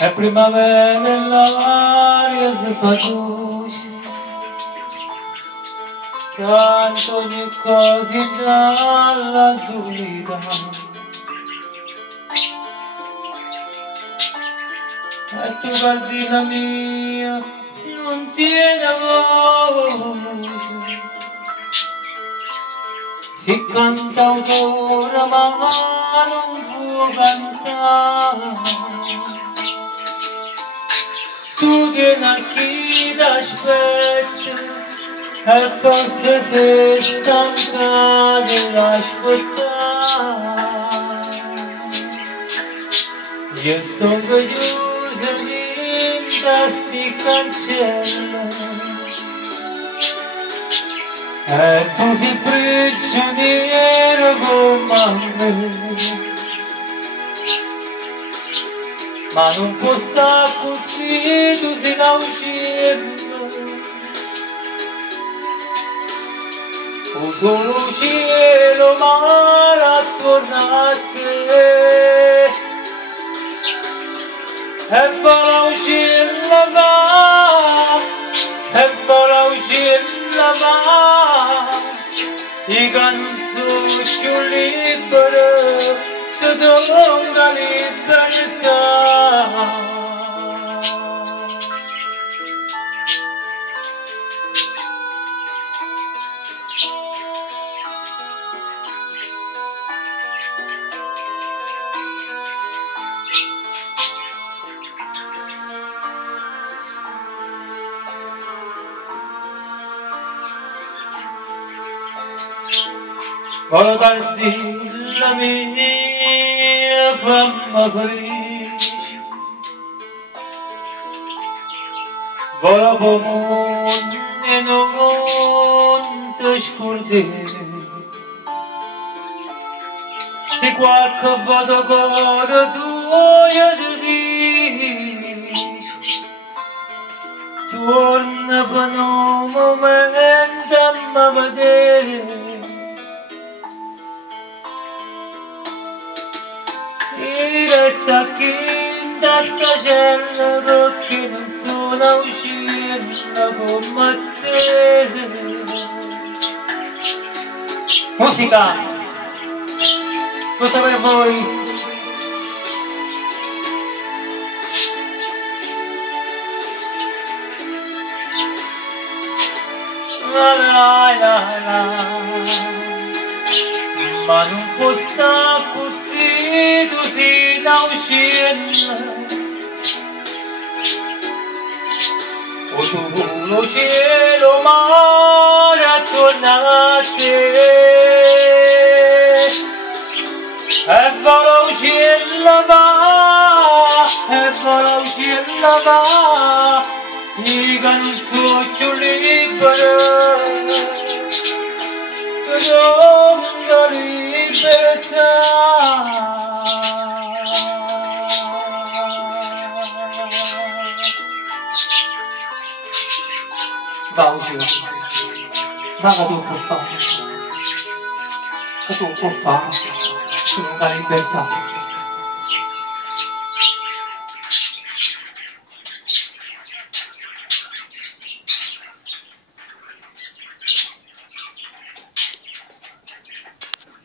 È primavera e l'aria si fa dolce, canto ogni cosa dall'azzurrità. E tu guardi la mia, non tiene voce, si canta ancora ma non può cantare. Tu vieni qui t'aspetta e forse sei stanca dell'aspettare. Io sto chiusa dentro sti cancelli e tu sei prigioniero come me. Ma non può stare così, tu sei da uscire. Uso lo cielo mare attorno a te e vola uscire la va, e vola uscire la va. Io che non sono più libero, ti do una libertà. Voglio darti la mia fama felice, voglio pomone e non ti scordare. Se qualche volta cosa tua ti dice, torna per un momento a mi vedere. E resta qui da sta cella perché non sono uscita come te. Musica! Questa per voi! La la la la. Ma non può stare così, tu sei da uscire. O tu lo cielo mare attorno a te e vola uscire la va, e vola uscire la va. Io che non sono più libero, la libertà. Va uscire, va che tu puoi fare, che tu puoi fare, tu non hai libertà.